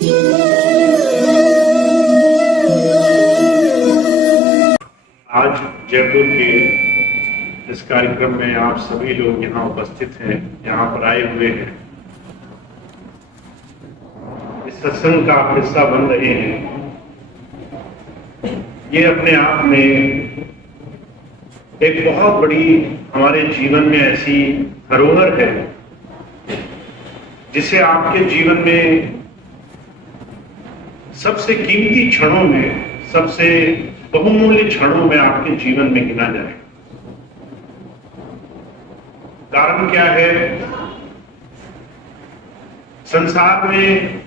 आज जयपुर के इस कार्यक्रम में आप सभी लोग यहाँ उपस्थित हैं, यहाँ पर आए हुए हैं, इस सत्संग का आप हिस्सा बन रहे हैं। ये अपने आप में एक बहुत बड़ी हमारे जीवन में ऐसी धरोहर है जिसे आपके जीवन में सबसे कीमती क्षणों में, सबसे बहुमूल्य क्षणों में आपके जीवन में गिना जाए। कारण क्या है? संसार में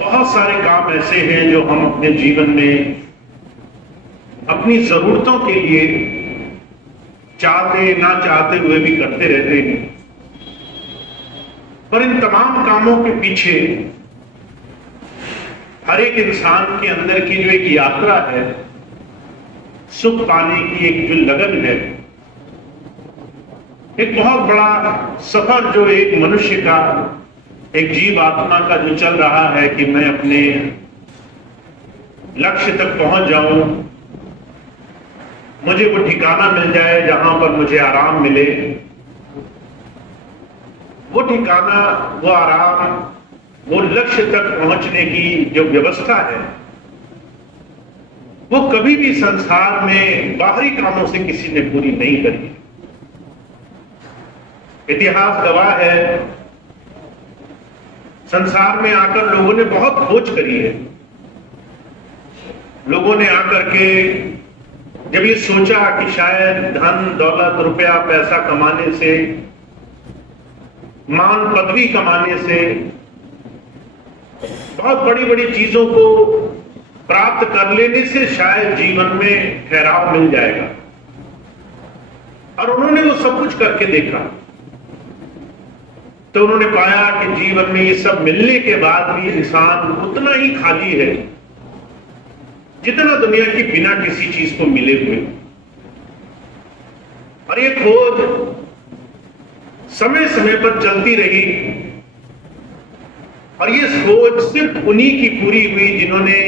बहुत सारे काम ऐसे हैं जो हम अपने जीवन में अपनी जरूरतों के लिए चाहते ना चाहते हुए भी करते रहते हैं, पर इन तमाम कामों के पीछे हर एक इंसान के अंदर की जो एक यात्रा है, सुख पाने की एक जो लगन है, एक बहुत बड़ा सफर जो एक मनुष्य का, एक जीव आत्मा का जो चल रहा है कि मैं अपने लक्ष्य तक पहुंच जाऊं, मुझे वो ठिकाना मिल जाए जहां पर मुझे आराम मिले। वो ठिकाना, वो आराम, वो लक्ष्य तक पहुंचने की जो व्यवस्था है, वो कभी भी संसार में बाहरी कामों से किसी ने पूरी नहीं करी। इतिहास गवाह है, संसार में आकर लोगों ने बहुत खोज करी है। लोगों ने आकर के जब ये सोचा कि शायद धन दौलत रुपया पैसा कमाने से, मान पदवी कमाने से, बहुत बड़ी बड़ी चीजों को प्राप्त कर लेने से शायद जीवन में ठहराव मिल जाएगा, और उन्होंने वो सब कुछ करके देखा तो उन्होंने पाया कि जीवन में ये सब मिलने के बाद भी इंसान उतना ही खाली है जितना दुनिया की बिना किसी चीज को मिले हुए। और ये खोज समय समय पर चलती रही, और ये खोज सिर्फ उन्हीं की पूरी हुई जिन्होंने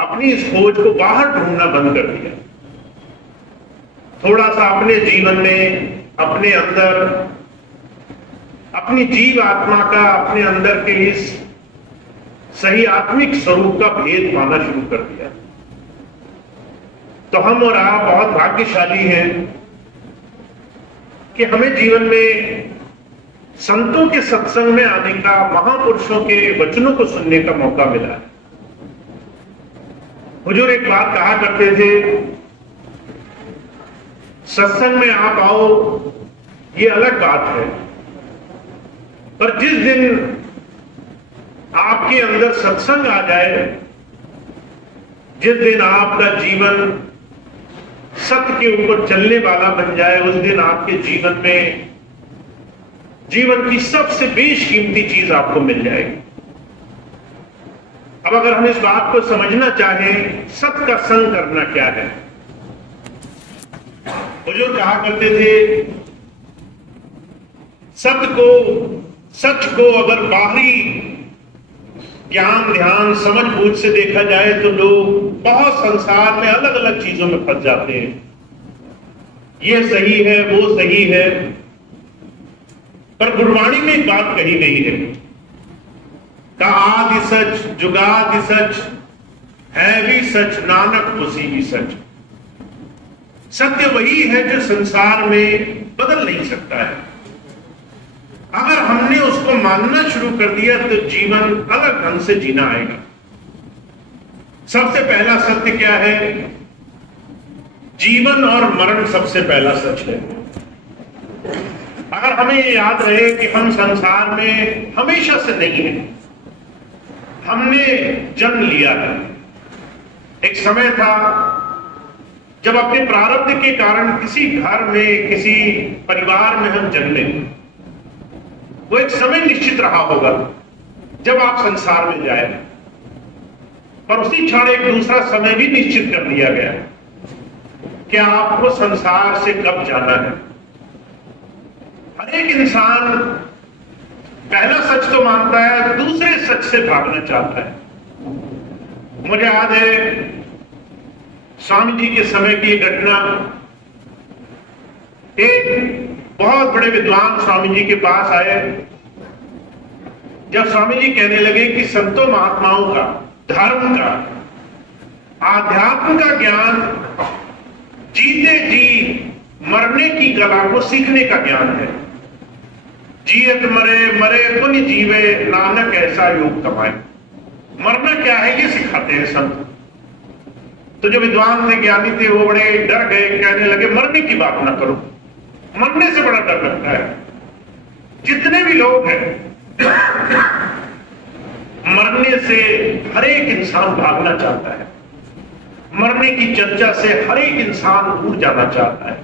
अपनी इस खोज को बाहर ढूंढना बंद कर दिया। थोड़ा सा अपने जीवन में, अपने अंदर, अपनी जीव आत्मा का, अपने अंदर के इस सही आत्मिक स्वरूप का भेद पाना शुरू कर दिया। तो हम और आप बहुत भाग्यशाली हैं कि हमें जीवन में संतों के सत्संग में आने का, महापुरुषों के वचनों को सुनने का मौका मिला है। हुजूर एक बात कहा करते थे, सत्संग में आप आओ ये अलग बात है, पर जिस दिन आपके अंदर सत्संग आ जाए, जिस दिन आपका जीवन सत्य के ऊपर चलने वाला बन जाए, उस दिन आपके जीवन में जीवन की सबसे बेशकीमती चीज आपको मिल जाएगी। अब अगर हम इस बात को समझना चाहें, सत्य का संग करना क्या है? हुजूर कहा करते थे, सच को अगर बाहरी ज्ञान ध्यान समझ बूझ से देखा जाए तो लोग बहुत संसार में अलग अलग चीजों में फंस जाते हैं। ये सही है, वो सही है, पर गुरबाणी में एक बात कही गई है, का आदि सच जुगादि सच है भी सच, नानक उसी भी सच। सत्य वही है जो संसार में बदल नहीं सकता है। अगर हमने उसको मानना शुरू कर दिया तो जीवन अलग ढंग से जीना आएगा। सबसे पहला सत्य क्या है? जीवन और मरण सबसे पहला सच है। अगर हमें ये याद रहे कि हम संसार में हमेशा से नहीं है, हमने जन्म लिया है। एक समय था जब अपने प्रारब्ध के कारण किसी घर में, किसी परिवार में हम जन्मे। वो एक समय निश्चित रहा होगा जब आप संसार में जाए, पर उसी क्षण एक दूसरा समय भी निश्चित कर दिया गया कि आपको संसार से कब जाना है। हर एक इंसान पहला सच तो मानता है, दूसरे सच से भागना चाहता है। मुझे याद है स्वामी जी के समय की घटना। एक बहुत बड़े विद्वान स्वामी जी के पास आए। जब स्वामी जी कहने लगे कि संतों महात्माओं का, धर्म का, आध्यात्म का ज्ञान जीते जी मरने की कला को सीखने का ज्ञान है। जियत मरे, मरे पुण्य जीवे, नानक ऐसा योग कमाए। मरना क्या है ये सिखाते हैं संत। तो जो विद्वान थे, ज्ञानी थे, वो बड़े डर गए, कहने लगे मरने की बात ना करो, मरने से बड़ा डर लगता है। जितने भी लोग हैं, मरने से हर एक इंसान भागना चाहता है, मरने की चर्चा से हर एक इंसान दूर जाना चाहता है,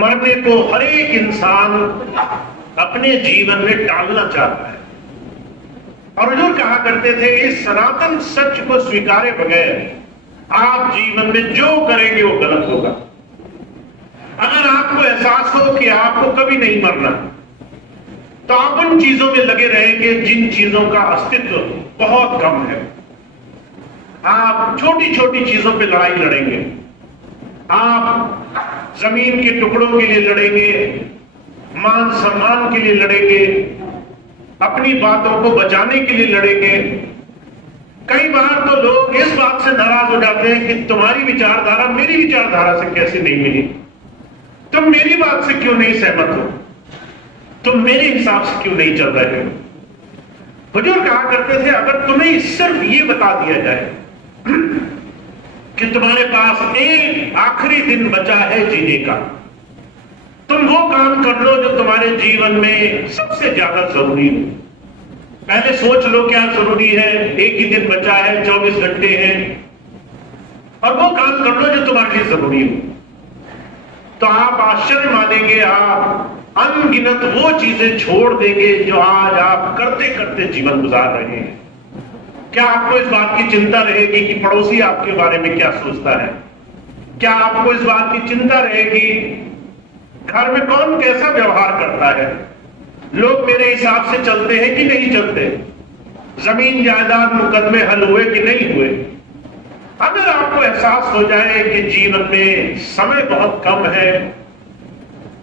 मरने को हर एक इंसान अपने जीवन में टालना चाहता है। और हुजूर कहा करते थे, इस सनातन सच को स्वीकारे बगैर आप जीवन में जो करेंगे वो गलत होगा। अगर आपको एहसास हो कि आपको कभी नहीं मरना, तो आप उन चीजों में लगे रहेंगे जिन चीजों का अस्तित्व बहुत कम है। आप छोटी छोटी चीजों पे लड़ाई लड़ेंगे, आप जमीन के टुकड़ों के लिए लड़ेंगे, मान सम्मान के लिए लड़ेंगे, अपनी बातों को बचाने के लिए लड़ेंगे। कई बार तो लोग इस बात से नाराज हो जाते हैं कि तुम्हारी विचारधारा मेरी विचारधारा से कैसे नहीं मिली, तुम मेरी बात से क्यों नहीं सहमत हो, तुम मेरे हिसाब से क्यों नहीं चल रहे हो। हुजूर कहा करते थे, अगर तुम्हें सिर्फ ये बता दिया जाए कि तुम्हारे पास एक आखिरी दिन बचा है जीने का, तुम वो काम कर लो जो तुम्हारे जीवन में सबसे ज्यादा जरूरी हो। पहले सोच लो क्या जरूरी है। एक ही दिन बचा है, 24 घंटे हैं, और वो काम कर लो जो तुम्हारे लिए जरूरी हो। तो आप आश्चर्य मानेंगे, आप अनगिनत वो चीजें छोड़ देंगे जो आज आप करते करते जीवन गुजार रहे हैं। क्या आपको इस बात की चिंता रहेगी कि पड़ोसी आपके बारे में क्या सोचता है? क्या आपको इस बात की चिंता रहेगी घर में कौन कैसा व्यवहार करता है, लोग मेरे हिसाब से चलते हैं कि नहीं चलते, जमीन जायदाद मुकदमे हल हुए कि नहीं हुए? अगर आपको एहसास हो जाए कि जीवन में समय बहुत कम है,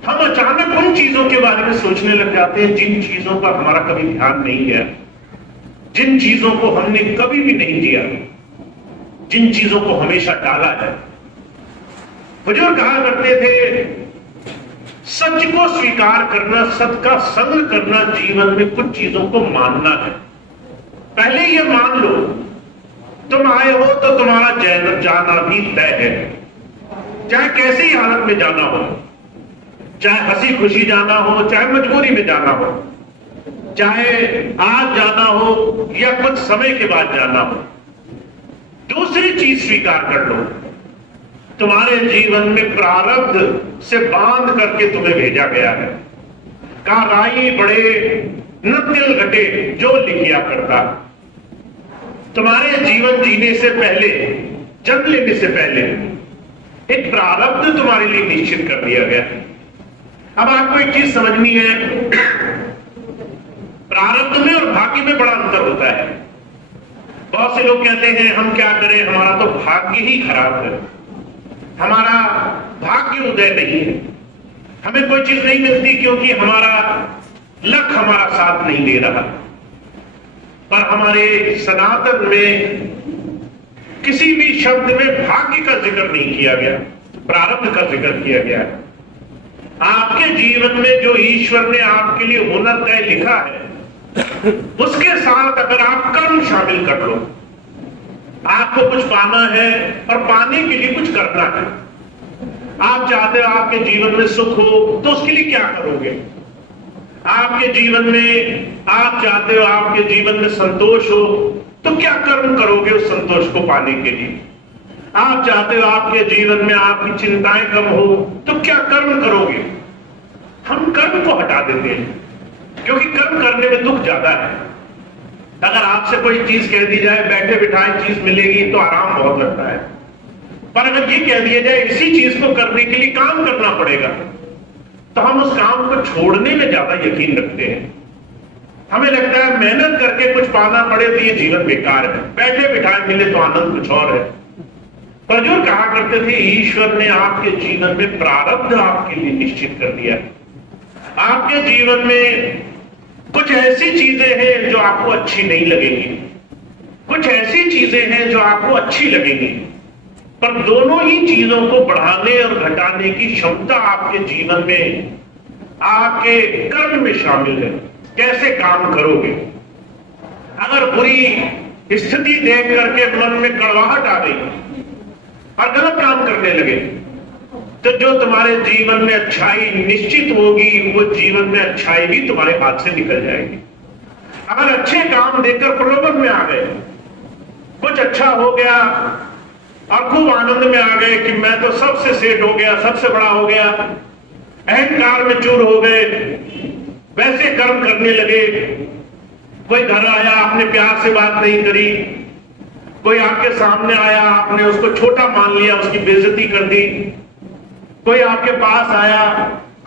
हम अचानक उन चीजों के बारे में सोचने लग जाते हैं जिन चीजों पर हमारा कभी ध्यान नहीं है, जिन चीजों को हमने कभी भी नहीं किया, जिन चीजों को हमेशा टाला है। हुजूर कहा करते थे, सच को स्वीकार करना, सत्य का संग करना, जीवन में कुछ चीजों को मानना है। पहले ये मान लो, तुम आए हो तो तुम्हारा जाना भी तय है, चाहे कैसी हालत में जाना हो, चाहे हंसी खुशी जाना हो, चाहे मजबूरी में जाना हो, चाहे आज जाना हो या कुछ समय के बाद जाना हो। दूसरी चीज स्वीकार कर लो, तुम्हारे जीवन में प्रारब्ध से बांध करके तुम्हें भेजा गया है। कहा राई बड़े न तिल घटे जो लिखिया करता। तुम्हारे जीवन जीने से पहले, जन्म लेने से पहले एक प्रारब्ध तुम्हारे लिए निश्चित कर दिया गया। अब आपको एक चीज समझनी है, प्रारब्ध में और भाग्य में बड़ा अंतर होता है। बहुत से लोग कहते हैं हम क्या करें, हमारा तो भाग्य ही खराब है, हमारा भाग्य उदय नहीं है, हमें कोई चीज नहीं मिलती क्योंकि हमारा लक हमारा साथ नहीं दे रहा। पर हमारे सनातन में किसी भी शब्द में भाग्य का जिक्र नहीं किया गया, प्रारब्ध का जिक्र किया गया है। आपके जीवन में जो ईश्वर ने आपके लिए हुनर तय लिखा है, उसके साथ अगर आप कर्म शामिल कर लो, आपको कुछ पाना है और पाने के लिए कुछ करना है। आप चाहते हो आपके जीवन में सुख हो, तो उसके लिए क्या करोगे? आपके जीवन में आप चाहते हो आपके जीवन में संतोष हो, तो क्या कर्म करोगे उस संतोष को पाने के लिए? आप चाहते हो आपके जीवन में आपकी चिंताएं कम हो, तो क्या कर्म करोगे? हम कर्म को हटा देते हैं क्योंकि कर्म करने में दुख ज्यादा है। अगर आपसे कोई चीज कह दी जाए बैठे बिठाए चीज मिलेगी तो आराम बहुत लगता है, पर अगर ये कह दिया जाए इसी चीज को करने के लिए काम करना पड़ेगा, तो हम उस काम को छोड़ने में ज्यादा यकीन रखते हैं। हमें लगता है मेहनत करके कुछ पाना पड़े तो ये जीवन बेकार है, बैठे बिठाए मिले तो आनंद कुछ और है। पर जो कहा करते थे ईश्वर ने आपके जीवन में प्रारब्ध आपके लिए निश्चित कर दिया है। आपके जीवन में कुछ ऐसी चीजें हैं जो आपको अच्छी नहीं लगेंगी, कुछ ऐसी चीजें हैं जो आपको अच्छी लगेंगी, पर दोनों ही चीजों को बढ़ाने और घटाने की क्षमता आपके जीवन में, आपके कर्म में शामिल है। कैसे काम करोगे? अगर बुरी स्थिति देख करके मन में कड़वाहट आ गई और गलत काम करने लगे तो जो तुम्हारे जीवन में अच्छाई निश्चित होगी वो जीवन में अच्छाई भी तुम्हारे हाथ से निकल जाएगी। अगर अच्छे काम देकर प्रलोभन में आ गए, कुछ अच्छा हो गया और खूब आनंद में आ गए कि मैं तो सबसे सेठ हो गया, सबसे बड़ा हो गया, अहंकार में चूर हो गए, वैसे कर्म करने लगे। कोई घर आया, आपने प्यार से बात नहीं करी, कोई आपके सामने आया, आपने उसको छोटा मान लिया, उसकी बेइज्जती कर दी। कोई आपके पास आया,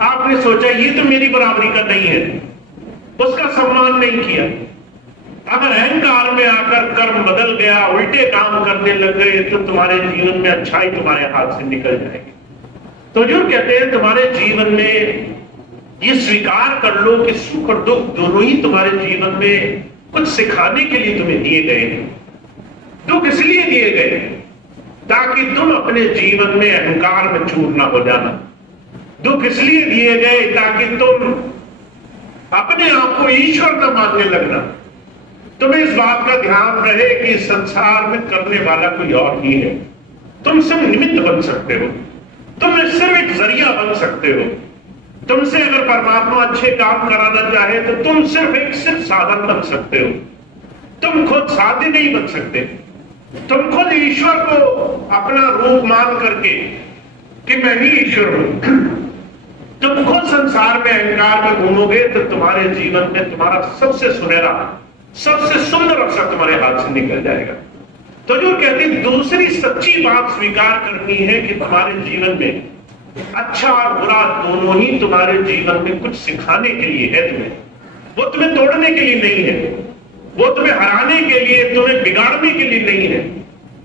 आपने सोचा ये तो मेरी बराबरी का नहीं है, उसका सम्मान नहीं किया। अगर अहंकार में आकर कर्म बदल गया, उल्टे काम करने लग गए तो तुम्हारे जीवन में अच्छाई तुम्हारे हाथ से निकल जाएगी। तो जो कहते हैं तुम्हारे जीवन में ये स्वीकार कर लो कि सुख और दुख दोनों ही तुम्हारे जीवन में कुछ सिखाने के लिए तुम्हें दिए गए हैं। दुख इसलिए दिए गए ताकि तुम अपने जीवन में अहंकार में चूर ना हो जाना। दुख इसलिए दिए गए ताकि तुम अपने आप को ईश्वर न मानने लगना। तुम्हें इस बात का ध्यान रहे कि संसार में करने वाला कोई और ही है, तुम सिर्फ निमित्त बन सकते हो, तुम सिर्फ एक जरिया बन सकते हो। तुमसे अगर परमात्मा अच्छे काम कराना चाहे तो तुम सिर्फ साधन बन सकते हो। तुम खुद साध्य नहीं बन सकते। तुम खुद ईश्वर को अपना रूप मान करके कि मैं ही ईश्वर हूं, तुम खुद संसार में अहंकार में घूमोगे तो तुम्हारे जीवन में तुम्हारा सबसे सुनहरा, सबसे सुंदर अवसर तुम्हारे हाथ से निकल जाएगा। तो जो कहते दूसरी सच्ची बात स्वीकार करनी है कि तुम्हारे जीवन में अच्छा और बुरा दोनों ही तुम्हारे जीवन में कुछ सिखाने के लिए है। वो तुम्हें तोड़ने के लिए नहीं है, वो तुम्हें हराने के लिए, तुम्हें बिगाड़ने के लिए नहीं है,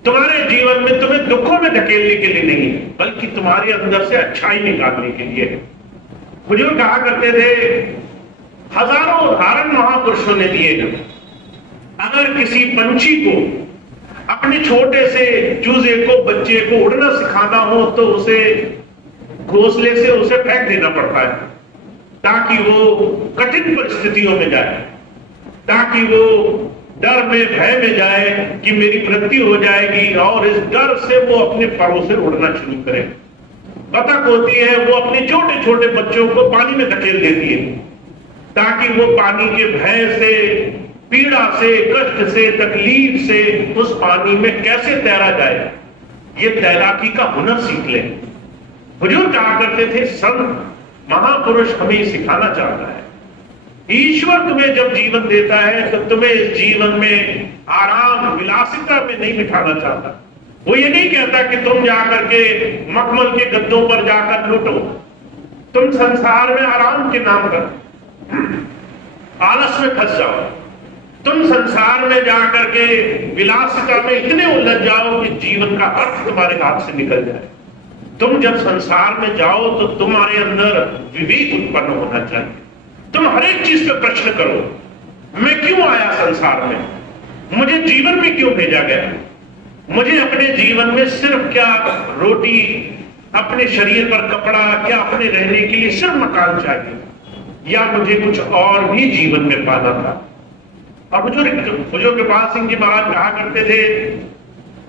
तुम्हारे जीवन में तुम्हें दुखों में धकेलने के लिए नहीं है, बल्कि तुम्हारे अंदर से अच्छाई निकालने के लिए है। बुजुर्ग कहा करते थे हजारों उदाहरण महापुरुषों ने दिए हैं। अगर किसी पंछी को, अपने छोटे से चूजे को, बच्चे को उड़ना सिखाना हो तो उसे घोंसले से उसे फेंक देना पड़ता है ताकि वो कठिन परिस्थितियों में जाए, ताकि वो डर में, भय में जाए कि मेरी मृत्यु हो जाएगी, और इस डर से वो अपने परों से उड़ना शुरू करे। बतख होती है, वो अपने छोटे छोटे बच्चों को पानी में धकेल देती है ताकि वो पानी के भय से, पीड़ा से, कष्ट से, तकलीफ से उस पानी में कैसे तैरा जाए, ये तैराकी का हुनर सीख ले। बुजुर्ग कहा करते थे संत महापुरुष हमें सिखाना चाहता है। ईश्वर तुम्हें जब जीवन देता है तो तुम्हें इस जीवन में आराम विलासिता में नहीं बिठाना चाहता। वो ये नहीं कहता कि तुम जाकर के मखमल के गद्दों पर जाकर लूटो, तुम संसार में आराम के नाम पर आलस में फंस जाओ, तुम संसार में जाकर के विलासिता में इतने उलझ जाओ कि जीवन का अर्थ तुम्हारे हाथ से निकल जाए। तुम जब संसार में जाओ तो तुम्हारे अंदर विवेक उत्पन्न होना चाहिए। तुम हर एक चीज पे प्रश्न करो, मैं क्यों आया संसार में, मुझे जीवन में क्यों भेजा गया, मुझे अपने जीवन में सिर्फ क्या रोटी, अपने शरीर पर कपड़ा, क्या अपने रहने के लिए सिर्फ मकान चाहिए, या मुझे कुछ और भी जीवन में पाना था। और बुजुर्ग कृपाल सिंह जी महाराज कहा करते थे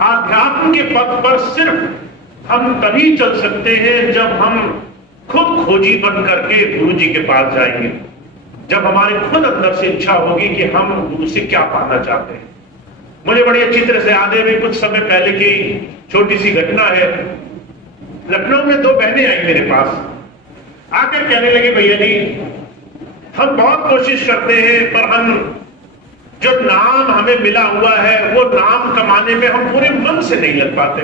आध्यात्म के पथ पर सिर्फ हम तभी चल सकते हैं जब हम खुद खोजी बन करके गुरु जी के पास जाएंगे, जब हमारे खुद अंदर से इच्छा होगी कि हम गुरु से क्या पाना चाहते हैं। मुझे बड़ी अच्छी तरह से याद है, भी कुछ समय पहले की छोटी सी घटना है। लखनऊ में दो बहनें आई मेरे पास, आकर कहने लगे भैया जी हम बहुत कोशिश करते हैं पर हम जो नाम हमें मिला हुआ है वो नाम कमाने में हम पूरे मन से नहीं लग पाते।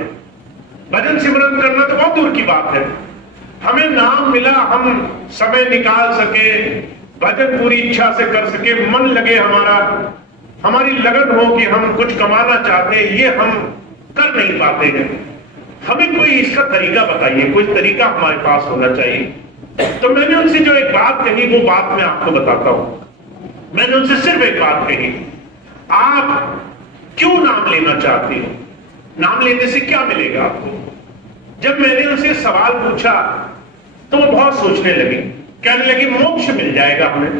भजन सिमरन करना तो बहुत दूर की बात है, हमें नाम मिला, हम समय निकाल सके, भजन पूरी इच्छा से कर सके, मन लगे हमारा, हमारी लगन हो कि हम कुछ कमाना चाहते हैं, ये हम कर नहीं पाते हैं। हमें कोई इसका तरीका बताइए, कोई तरीका हमारे पास होना चाहिए। तो मैंने उनसे जो एक बात कही वो बात मैं आपको बताता हूं। मैंने उनसे सिर्फ एक बात कही, आप क्यों नाम लेना चाहते हो, नाम लेने से क्या मिलेगा आपको। जब मैंने उनसे सवाल पूछा तो वो बहुत सोचने लगी, कहने लगी मोक्ष मिल जाएगा हमें।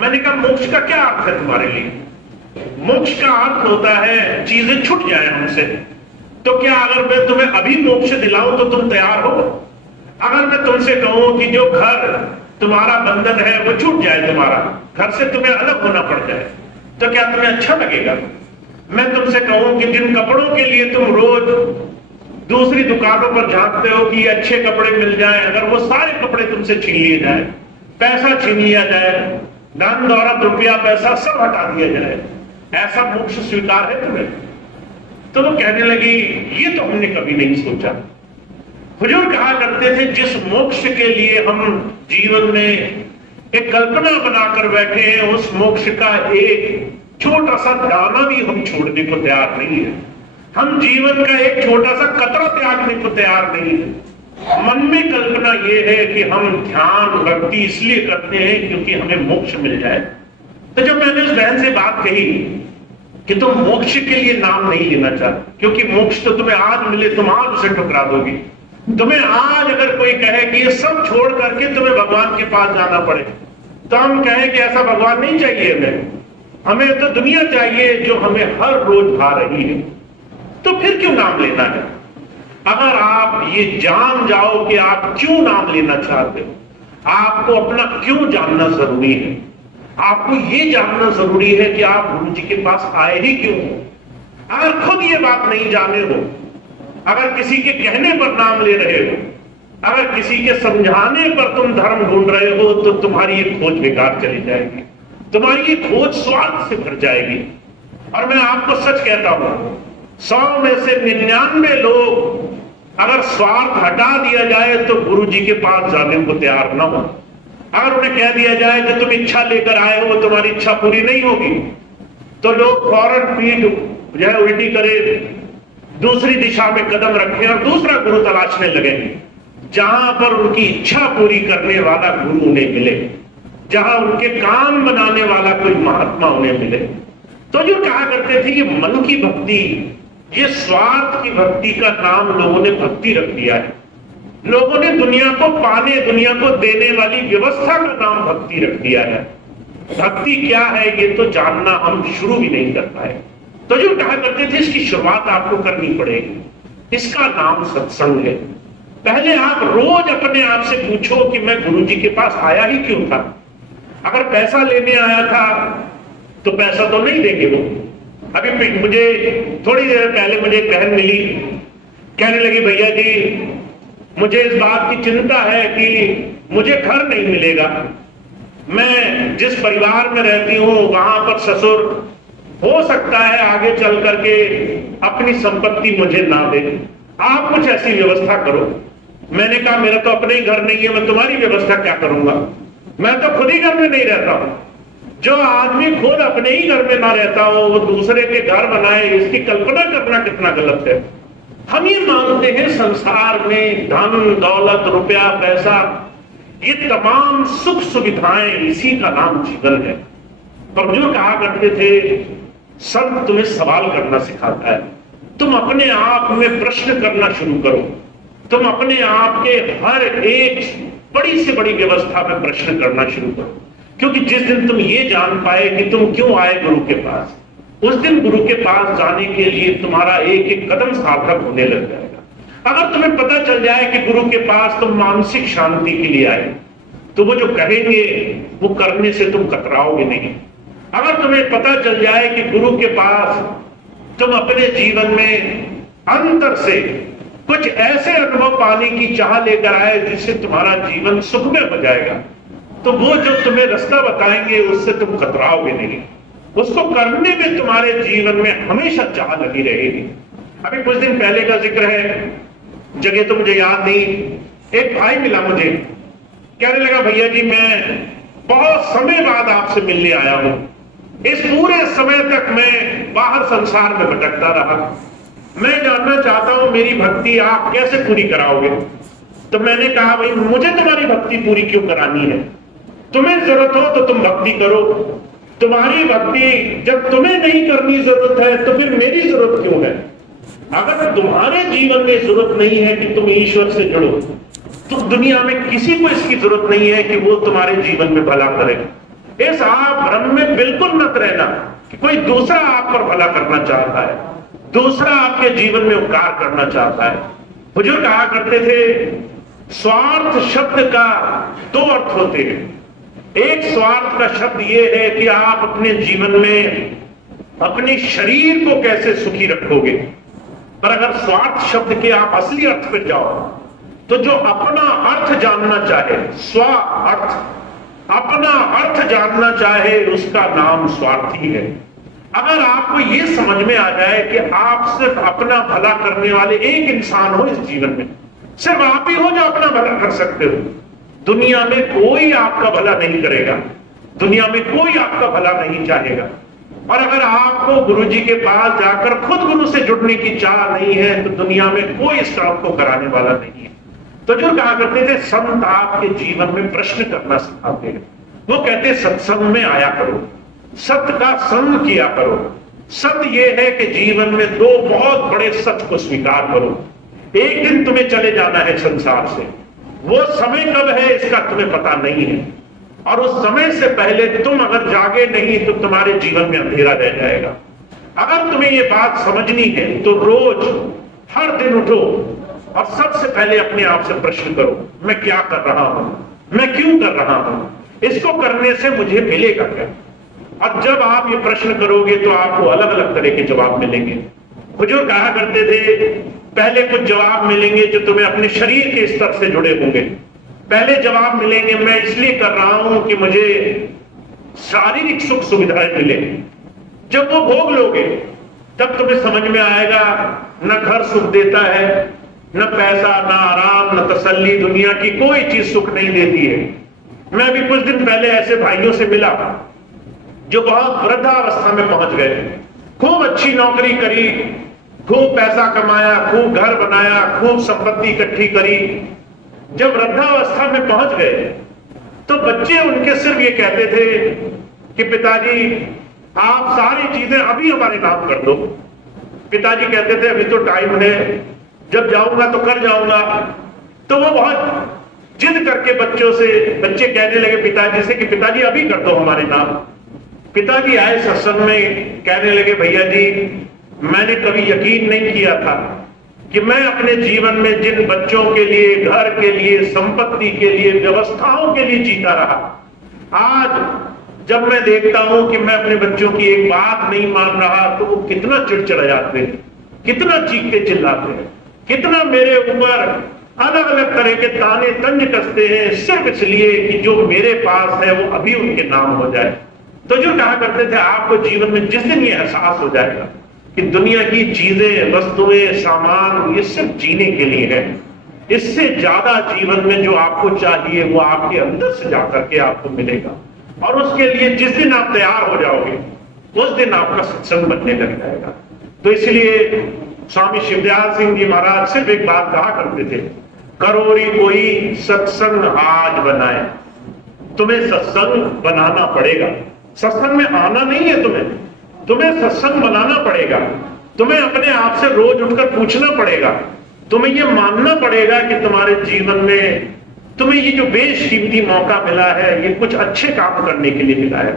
मैंने कहा मोक्ष का क्या अर्थ है तुम्हारे लिए। मोक्ष का अर्थ होता है चीजें छूट जाए हमसे। तो क्या अगर मैं तुम्हें अभी मोक्ष दिलाऊं तो तुम तैयार हो। अगर मैं तुमसे कहूं कि जो घर तुम्हारा बंधन है वो छूट जाए, तुम्हारा घर से तुम्हें अलग होना पड़ जाए, तो क्या तुम्हें अच्छा लगेगा। मैं तुमसे कहूं कि जिन कपड़ों के लिए तुम रोज दूसरी दुकानों पर झांकते हो कि अच्छे कपड़े मिल जाएं, अगर वो सारे कपड़े तुमसे छीन लिए जाए, पैसा छीन लिया जाए, धन दौलत रुपया पैसा सब हटा दिया जाए, ऐसा मोक्ष स्वीकार है तुम्हें। तो वो कहने लगी ये तो हमने कभी नहीं सोचा। हुजूर कहा करते थे जिस मोक्ष के लिए हम जीवन में एक कल्पना बनाकर बैठे हैं, उस मोक्ष का एक छोटा सा दाना भी हम छोड़ने को तैयार नहीं है। हम जीवन का एक छोटा सा कतरा त्यागने को तैयार नहीं है। मन में कल्पना यह है कि हम ध्यान भक्ति इसलिए करते हैं क्योंकि हमें मोक्ष मिल जाए। तो जब मैंने उस बहन से बात कही कि तुम मोक्ष के लिए नाम नहीं लेना चाहते, क्योंकि मोक्ष तो तुम्हें आज मिले, तुम आज उसे ठुकरा दोगी। तुम्हें आज अगर कोई कहे कि ये सब छोड़ करके तुम्हें भगवान के पास जाना पड़े, तो हम कहें कि ऐसा भगवान नहीं चाहिए हमें तो दुनिया चाहिए जो हमें हर रोज भा रही है। तो फिर क्यों नाम लेना है। अगर आप ये जान जाओ कि आप क्यों नाम लेना चाहते हो, आपको अपना क्यों जानना जरूरी है। आपको ये जानना जरूरी है कि आप गुरु जी के पास आए ही क्यों हो। अगर खुद ये बात नहीं जाने हो, अगर किसी के कहने पर नाम ले रहे हो, अगर किसी के समझाने पर तुम धर्म ढूंढ रहे हो, तो तुम्हारी ये खोज बेकार चली जाएगी, तुम्हारी ये खोज स्वार्थ से भर जाएगी। और मैं आपको सच कहता हूं, 100 में से 99 लोग अगर स्वार्थ हटा दिया जाए तो गुरु जी के पास जाने को तैयार ना हो। अगर उन्हें कह दिया जाए कि तुम इच्छा लेकर आए हो, तुम्हारी इच्छा पूरी नहीं होगी, तो लोग फौरन पीठ जो है उल्टी करे, दूसरी दिशा में कदम रखें और दूसरा गुरु तलाशने लगे, जहां पर उनकी इच्छा पूरी करने वाला गुरु उन्हें मिले, जहां उनके काम बनाने वाला कोई महात्मा उन्हें मिले। तो जो कहा करते थे कि मन की भक्ति, ये स्वार्थ की भक्ति का नाम लोगों ने भक्ति रख दिया है। लोगों ने दुनिया को पाने, दुनिया को देने वाली व्यवस्था का नाम भक्ति रख दिया है। भक्ति क्या है ये तो जानना हम शुरू भी नहीं कर पाए। तो जो कहा करते थे इसकी शुरुआत आपको करनी पड़ेगी। इसका नाम सत्संग है। पहले आप रोज अपने आप से पूछो कि मैं गुरु जी के पास आया ही क्यों था। अगर पैसा लेने आया था तो पैसा तो नहीं देंगे वो। अभी मुझे थोड़ी देर पहले मुझे एक बहन मिली, कहने लगी भैया जी मुझे इस बात की चिंता है कि मुझे घर नहीं मिलेगा। मैं जिस परिवार में रहती हूँ वहां पर ससुर हो सकता है आगे चल करके अपनी संपत्ति मुझे ना दे, आप कुछ ऐसी व्यवस्था करो। मैंने कहा मेरा तो अपने ही घर नहीं है, मैं तुम्हारी व्यवस्था क्या करूंगा, मैं तो खुद ही घर में नहीं रहता हूं। जो आदमी खुद अपने ही घर में ना रहता हो वो दूसरे के घर बनाए, इसकी कल्पना करना कितना गलत है। हम ये मानते हैं संसार में धन दौलत रुपया पैसा ये तमाम सुख सुविधाएं इसी का नाम जीवन है। पर जो कहा करते थे संत तुम्हें सवाल करना सिखाता है। तुम अपने आप में प्रश्न करना शुरू करो। तुम अपने आप के हर एक बड़ी से बड़ी व्यवस्था में प्रश्न करना शुरू करो, क्योंकि जिस दिन तुम ये जान पाए कि तुम क्यों आए गुरु के पास, उस दिन गुरु के पास जाने के लिए तुम्हारा एक एक कदम सार्थक होने लग जाएगा। अगर तुम्हें पता चल जाए कि गुरु के पास तुम मानसिक शांति के लिए आए, तो वो जो कहेंगे वो करने से तुम कतराओगे नहीं। अगर तुम्हें पता चल जाए कि गुरु के पास तुम अपने जीवन में अंतर से कुछ ऐसे अनुभव पाने की चाह लेकर आए जिससे तुम्हारा जीवन सुखमय हो जाएगा, तो वो जो तुम्हें रास्ता बताएंगे उससे तुम कतराओगे नहीं। उसको करने में तुम्हारे जीवन में हमेशा चाह लगी रहेगी। अभी कुछ दिन पहले का जिक्र है, जगह तो मुझे याद नहीं, एक भाई मिला मुझे, कहने लगा भैया जी मैं बहुत समय बाद आपसे मिलने आया हूं। इस पूरे समय तक मैं बाहर संसार में भटकता रहा। मैं जानना चाहता हूं मेरी भक्ति आप कैसे पूरी कराओगे। तो मैंने कहा भाई मुझे तुम्हारी भक्ति पूरी क्यों करानी है, तुम्हें जरूरत हो तो तुम भक्ति करो। तुम्हारी भक्ति जब तुम्हें नहीं करनी जरूरत है तो फिर मेरी जरूरत क्यों है। अगर तुम्हारे जीवन में जरूरत नहीं है कि तुम ईश्वर से जुड़ो तो दुनिया में किसी को इसकी जरूरत नहीं है कि वो तुम्हारे जीवन में भला करे। इस आप भ्रम में बिल्कुल मत रहना कि कोई दूसरा आप पर भला करना चाहता है, दूसरा आपके जीवन में उपकार करना चाहता है। हुजूर कहा करते थे स्वार्थ शब्द का दो अर्थ होते हैं। एक स्वार्थ का शब्द यह है कि आप अपने जीवन में अपने शरीर को कैसे सुखी रखोगे, पर अगर स्वार्थ शब्द के आप असली अर्थ पर जाओ तो जो अपना अर्थ जानना चाहे, स्व अर्थ, अपना अर्थ जानना चाहे, उसका नाम स्वार्थी है। अगर आपको यह समझ में आ जाए कि आप सिर्फ अपना भला करने वाले एक इंसान हो इस जीवन में, सिर्फ आप ही हो जो अपना भला कर सकते हो, दुनिया में कोई आपका भला नहीं करेगा, दुनिया में कोई आपका भला नहीं चाहेगा। और अगर आपको गुरु जी के पास जाकर खुद गुरु से जुड़ने की चाह नहीं है तो दुनिया में कोई इस काम को कराने वाला नहीं है। तो जो कहा करते थे संत आपके जीवन में प्रश्न करना सिखाते हैं। वो कहते सत्संग में आया करो, सत्य का संग किया करो। सत्य ये है कि जीवन में दो बहुत बड़े सत्य को स्वीकार करो। एक दिन तुम्हें चले जाना है संसार से, वो समय कब है इसका तुम्हें पता नहीं है, और उस समय से पहले तुम अगर जागे नहीं तो तुम्हारे जीवन में अंधेरा रह जाएगा। अगर तुम्हें ये बात समझनी है तो रोज हर दिन उठो और सबसे पहले अपने आप से प्रश्न करो, मैं क्या कर रहा हूं, मैं क्यों कर रहा हूं, इसको करने से मुझे मिलेगा क्या। और जब आप ये प्रश्न करोगे तो आपको अलग अलग तरह के जवाब मिलेंगे। हुजूर कहा करते थे पहले कुछ जवाब मिलेंगे जो तुम्हें अपने शरीर के स्तर से जुड़े होंगे। पहले जवाब मिलेंगे मैं इसलिए कर रहा हूं कि मुझे शारीरिक सुख सुविधाएं मिले। जब वो भोग लोगे तब तुम्हें समझ में आएगा न घर सुख देता है, न पैसा, न आराम, न तसल्ली, दुनिया की कोई चीज सुख नहीं देती है। मैं भी कुछ दिन पहले ऐसे भाइयों से मिला जो बहुत वृद्धावस्था में पहुंच गए, खूब अच्छी नौकरी करी, खूब पैसा कमाया, खूब घर बनाया, खूब संपत्ति इकट्ठी करी। जब वृद्धावस्था में पहुंच गए तो बच्चे उनके सिर्फ ये कहते थे कि पिताजी आप सारी चीजें अभी हमारे नाम कर दो। पिताजी कहते थे अभी तो टाइम है, जब जाऊंगा तो कर जाऊंगा। तो वो बहुत जिद करके बच्चे कहने लगे पिताजी से कि पिताजी अभी कर दो हमारे नाम। पिताजी आए सत्संग में, कहने लगे भैया जी मैंने कभी यकीन नहीं किया था कि मैं अपने जीवन में जिन बच्चों के लिए, घर के लिए, संपत्ति के लिए, व्यवस्थाओं के लिए जीता रहा, आज जब मैं देखता हूं कि मैं अपने बच्चों की एक बात नहीं मान रहा तो वो कितना चिड़चिड़ा जाते हैं, कितना चीखते चिल्लाते हैं, कितना मेरे ऊपर अलग अलग तरह के ताने तंज कसते हैं, सिर्फ इसलिए कि जो मेरे पास है वो अभी उनके नाम हो जाए। तो जो कहा करते थे आपको जीवन में जिस दिन ये एहसास हो जाएगा कि दुनिया की चीजें, वस्तुएं, सामान ये सिर्फ जीने के लिए है, इससे ज्यादा जीवन में जो आपको चाहिए वो आपके अंदर से जाकर के आपको मिलेगा। और उसके लिए जिस दिन आप तैयार हो जाओगे उस दिन आपका सत्संग बनने लग जाएगा। तो इसलिए स्वामी शिवदयाल सिंह जी महाराज सिर्फ एक बात कहा करते थे, करोरी कोई सत्संग आज बनाए। तुम्हें सत्संग बनाना पड़ेगा, सत्संग में आना नहीं है, तुम्हें सत्संग बनाना पड़ेगा। तुम्हें अपने आप से रोज उठकर पूछना पड़ेगा, तुम्हें यह मानना पड़ेगा कि तुम्हारे जीवन में तुम्हें ये जो बेशकीमती मौका मिला है ये कुछ अच्छे काम करने के लिए मिला है।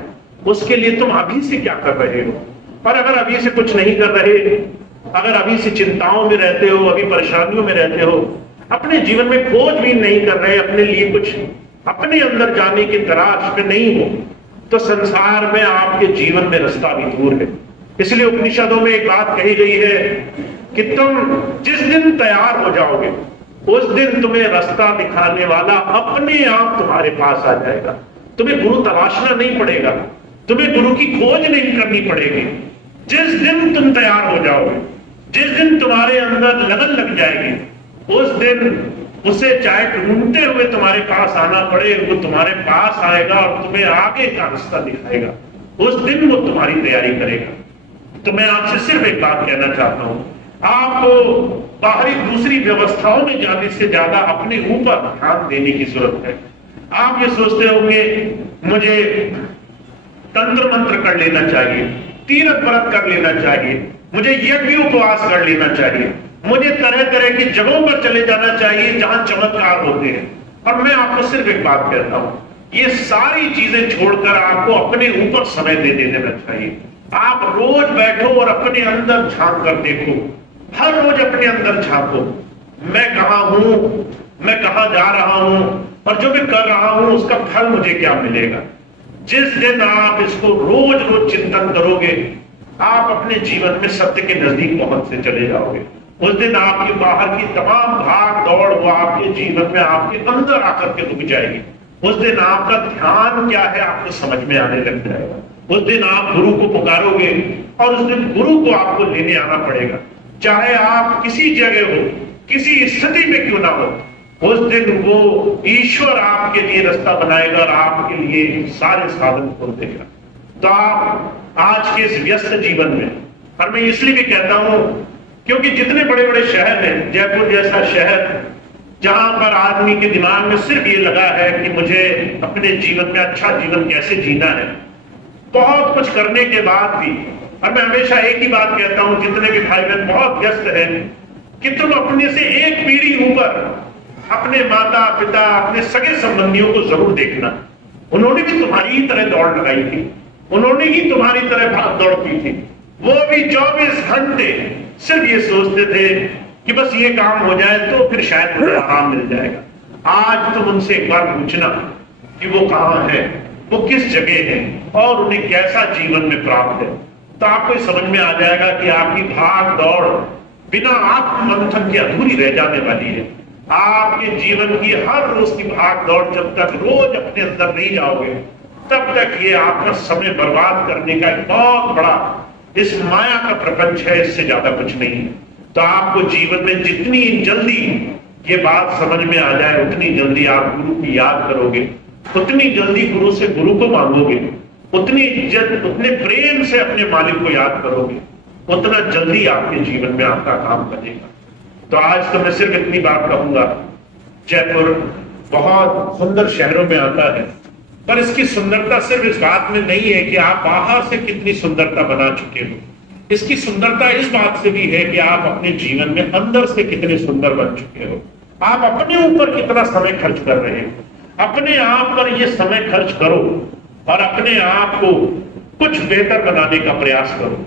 उसके लिए तुम अभी से क्या कर रहे हो। और अगर अभी से कुछ नहीं कर रहे, अगर अभी से चिंताओं में रहते हो, अभी परेशानियों में रहते हो, अपने जीवन में खोज भी नहीं कर रहे, अपने लिए कुछ अपने अंदर जाने की तलाश में नहीं हो, तो संसार में आपके जीवन में रास्ता भी दूर है। इसलिए उपनिषदों में एक बात कही गई है कि तुम जिस दिन तैयार हो जाओगे उस दिन तुम्हें रास्ता दिखाने वाला अपने आप तुम्हारे पास आ जाएगा। तुम्हें गुरु तलाशना नहीं पड़ेगा, तुम्हें गुरु की खोज नहीं करनी पड़ेगी। जिस दिन तुम तैयार हो जाओगे, जिस दिन तुम्हारे अंदर लगन लग जाएगी, उसे चाहे ढूंढते हुए तुम्हारे पास आना पड़े, वो तुम्हारे पास आएगा और तुम्हें आगे का रास्ता दिखाएगा। उस दिन वो तुम्हारी तैयारी करेगा। तो मैं आपसे सिर्फ एक बात कहना चाहता हूं, आपको बाहरी दूसरी व्यवस्थाओं में जाने से ज्यादा अपने ऊपर ध्यान देने की जरूरत है। आप ये सोचते होंगे मुझे तंत्र मंत्र कर लेना चाहिए, तीर्थ व्रत कर लेना चाहिए, मुझे यज्ञ उपवास कर लेना चाहिए, मुझे तरह तरह की जगहों पर चले जाना चाहिए जहां चमत्कार होते हैं। और मैं आपको सिर्फ एक बात कहता हूं, ये सारी चीजें छोड़कर आपको अपने ऊपर समय दे देना चाहिए। आप रोज बैठो और अपने अंदर झांक कर देखो, हर रोज अपने अंदर झांको, मैं कहां हूं, मैं कहां जा रहा हूं और जो मैं कर रहा हूं उसका फल मुझे क्या मिलेगा। जिस दिन आप इसको रोज रोज चिंतन करोगे, आप अपने जीवन में सत्य के नजदीक पहुंचते चले जाओगे। उस दिन आपकी बाहर की तमाम भाग दौड़ वो आपके जीवन में आपके अंदर आकर के रुक जाएगी। उस दिन आपका ध्यान क्या है आपको समझ में आने लग जाएगा। उस दिन आप गुरु को पुकारोगे और उस दिन गुरु को आपको लेने आना पड़ेगा, चाहे आप किसी जगह हो, किसी स्थिति में क्यों ना हो। उस दिन वो ईश्वर आपके लिए रास्ता बनाएगा और आपके लिए सारे साधन खोल देगा। तो आप आज के इस व्यस्त जीवन में, और मैं इसलिए भी कहता हूं क्योंकि जितने बड़े बड़े शहर हैं, जयपुर जैसा शहर जहां पर आदमी के दिमाग में सिर्फ ये लगा है कि मुझे अपने जीवन में अच्छा जीवन कैसे जीना है, बहुत कुछ करने के बाद भी, और मैं हमेशा एक ही बात कहता हूं जितने भी भाई बहन बहुत व्यस्त हैं, कि तुम अपने से एक पीढ़ी ऊपर अपने माता पिता, अपने सगे संबंधियों को जरूर देखना। उन्होंने भी तुम्हारी ही तरह दौड़ लगाई थी, उन्होंने ही तुम्हारी तरह भाग दौड़ की थी। वो भी 24 घंटे सिर्फ ये सोचते थे कि बस ये काम हो जाए तो फिर शायद मुझे आराम मिल जाएगा। आज तुम उनसे एक बार पूछना कि वो कहां है, वो किस जगह है और उन्हें कैसा जीवन में प्राप्त है, तो आपको समझ में आ जाएगा कि आपकी भाग दौड़ बिना आत्ममंथन के अधूरी रह जाने वाली है। आपके जीवन की हर रोज की भाग दौड़ जब तक रोज अपने अंदर नहीं जाओगे, तब तक ये आपका समय बर्बाद करने का एक बहुत बड़ा इस माया का प्रपंच है, इससे ज्यादा कुछ नहीं है। तो आपको जीवन में जितनी जल्दी ये बात समझ में आ जाए, उतनी जल्दी आप गुरु की याद करोगे, उतनी जल्दी गुरु से गुरु को मांगोगे, उतने प्रेम से अपने मालिक को याद करोगे, उतना जल्दी आपके जीवन में आपका काम बनेगा। तो आज तो मैं सिर्फ इतनी बात कहूंगा, जयपुर बहुत सुंदर शहरों में आता है, पर इसकी सुंदरता सिर्फ इस बात में नहीं है कि आप बाहर से कितनी सुंदरता बना चुके हो। इसकी सुंदरता इस बात से भी है कि आप अपने जीवन में अंदर से कितने सुंदर बन चुके हो। आप अपने ऊपर कितना समय खर्च कर रहे हो, अपने आप पर यह समय खर्च करो और अपने आप को कुछ बेहतर बनाने का प्रयास करो।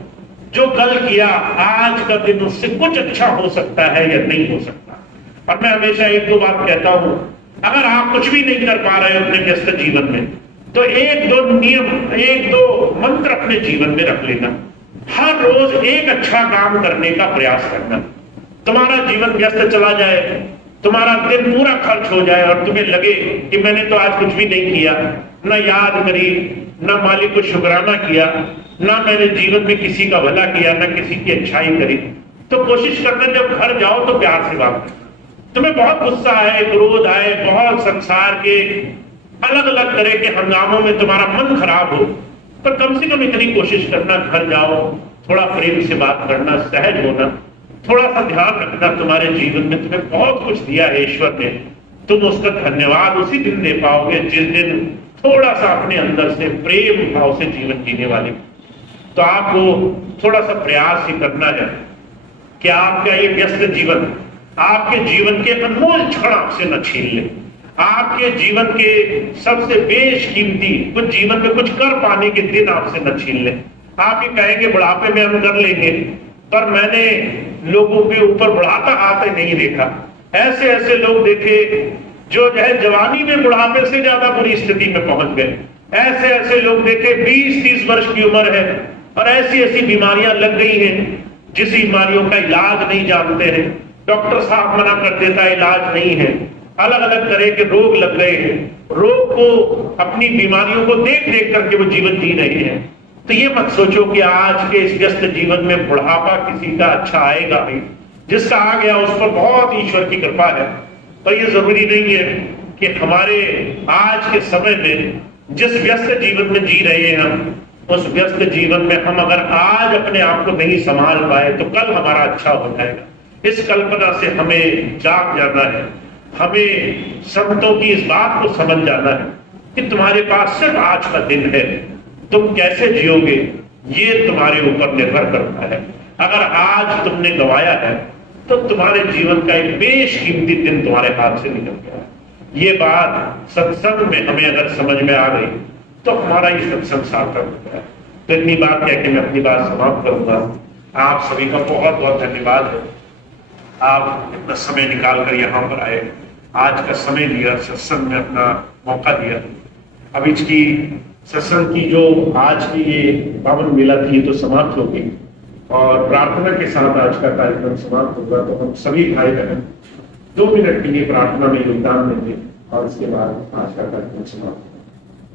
जो कल किया, आज का दिन उससे कुछ अच्छा हो सकता है या नहीं हो सकता। और मैं हमेशा एक दो बात कहता हूं, अगर आप कुछ भी नहीं कर पा रहे हो अपने व्यस्त जीवन में, तो एक दो नियम, एक दो मंत्र अपने जीवन में रख लेना। हर रोज एक अच्छा काम करने का प्रयास करना। तुम्हारा जीवन व्यस्त चला जाए, तुम्हारा दिन पूरा खर्च हो जाए और तुम्हें लगे कि मैंने तो आज कुछ भी नहीं किया, ना याद करी, ना मालिक को शुक्राना किया, ना मैंने जीवन में किसी का भला किया, ना किसी की अच्छाई करी, तो कोशिश करना जब घर जाओ तो प्यार से बात करना। तुम्हें बहुत गुस्सा आए, क्रोध आए, बहुत संसार के अलग अलग तरह के हंगामों में तुम्हारा मन खराब हो, पर कम से कम इतनी कोशिश करना, घर जाओ, थोड़ा प्रेम से बात करना, सहज होना, थोड़ा सा ध्यान रखना। तुम्हारे जीवन में तुम्हें बहुत कुछ दिया है ईश्वर ने, तुम उसका धन्यवाद उसी दिन दे पाओगे जिस दिन थोड़ा सा अपने अंदर से प्रेम भाव से जीवन जीने वाले। तो आपको थोड़ा सा प्रयास ही करना है कि आपका ये व्यस्त जीवन आपके जीवन के अनमोल क्षण आपसे न छीन ले। आपके जीवन के सबसे बेशकीमती कुछ जीवन में कुछ कर पाने के दिन आपसे न छीन ले। आप ये कहेंगे बुढ़ापे में हम कर लेंगे, पर मैंने लोगों के ऊपर बुढ़ापा आते नहीं देखा। ऐसे ऐसे लोग देखे जो जवानी में बुढ़ापे से ज्यादा बुरी स्थिति में पहुंच गए। ऐसे ऐसे लोग देखे 20-30 वर्ष की उम्र है और ऐसी ऐसी बीमारियां लग गई हैं जिस बीमारियों का इलाज नहीं जानते हैं। डॉक्टर साहब मना कर देता है, इलाज नहीं है। अलग अलग तरह के रोग लग गए हैं। रोग को, अपनी बीमारियों को देख देख करके वो जीवन जी रहे हैं। तो ये मत सोचो कि आज के इस व्यस्त जीवन में बुढ़ापा किसी का अच्छा आएगा नहीं। जिसका आ गया उस पर बहुत ईश्वर की कृपा है। पर यह जरूरी नहीं है कि हमारे आज के समय में जिस व्यस्त जीवन में जी रहे हैं हम, उस व्यस्त जीवन में हम अगर आज अपने आप को नहीं संभाल पाए तो कल हमारा अच्छा हो जाएगा। इस कल्पना से हमें जाग जाना है। हमें संतों की इस बात को समझ जाना है कि तुम्हारे पास सिर्फ आज का दिन है, तुम कैसे जियोगे ये तुम्हारे ऊपर निर्भर करता है। अगर आज तुमने गंवाया है तो तुम्हारे जीवन का एक बेशकीमती दिन तुम्हारे हाथ से निकल गया। ये बात सत्संग में हमें अगर समझ में आ गई तो हमारा ये सत्संग सार्थक होता है। तो इतनी बात कह के मैं अपनी बात समाप्त करूंगा। आप सभी का बहुत बहुत धन्यवाद है, आप इतना समय निकाल कर यहाँ पर आए, आज का समय दिया, सत्संग में अपना मौका दिया। अब इसकी सत्संग की जो आज की ये पावन मेला थी ये तो समाप्त हो गई और प्रार्थना के साथ आज का कार्यक्रम समाप्त होगा। तो हम सभी भाई बहन 2 मिनट के लिए प्रार्थना में योगदान देंगे और उसके बाद आज का कार्यक्रम समाप्त।